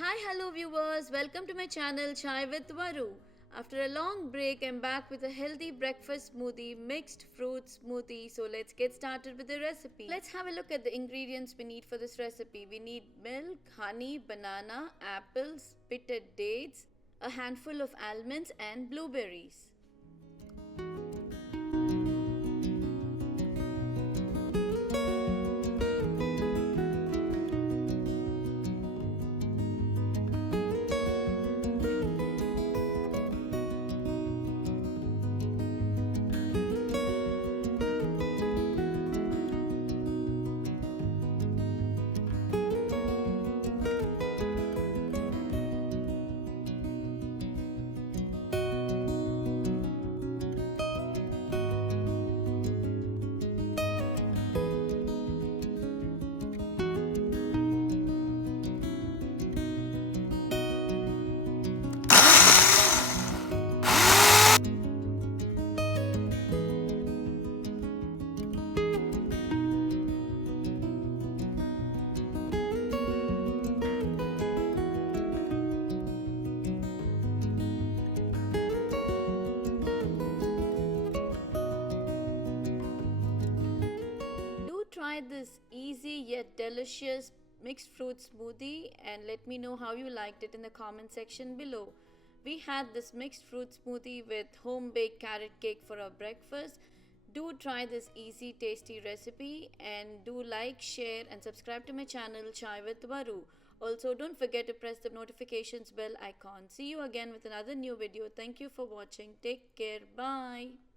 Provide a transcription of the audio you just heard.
Hi, hello viewers. Welcome to my channel Chai with Varu. After a long break, I'm back with a healthy breakfast smoothie, mixed fruit smoothie. So let's get started with the recipe. Let's have a look at the ingredients we need for this recipe. We need milk, honey, banana, apples, pitted dates, a handful of almonds and blueberries. Do try this easy yet delicious mixed fruit smoothie and let me know how you liked it in the comment section below. We had this mixed fruit smoothie with home baked carrot cake for our breakfast. Do try this easy tasty recipe and do like, share and subscribe to my channel Chai with Varu. Also don't forget to press the notifications bell icon. See you again with another new video. Thank you for watching. Take care. Bye.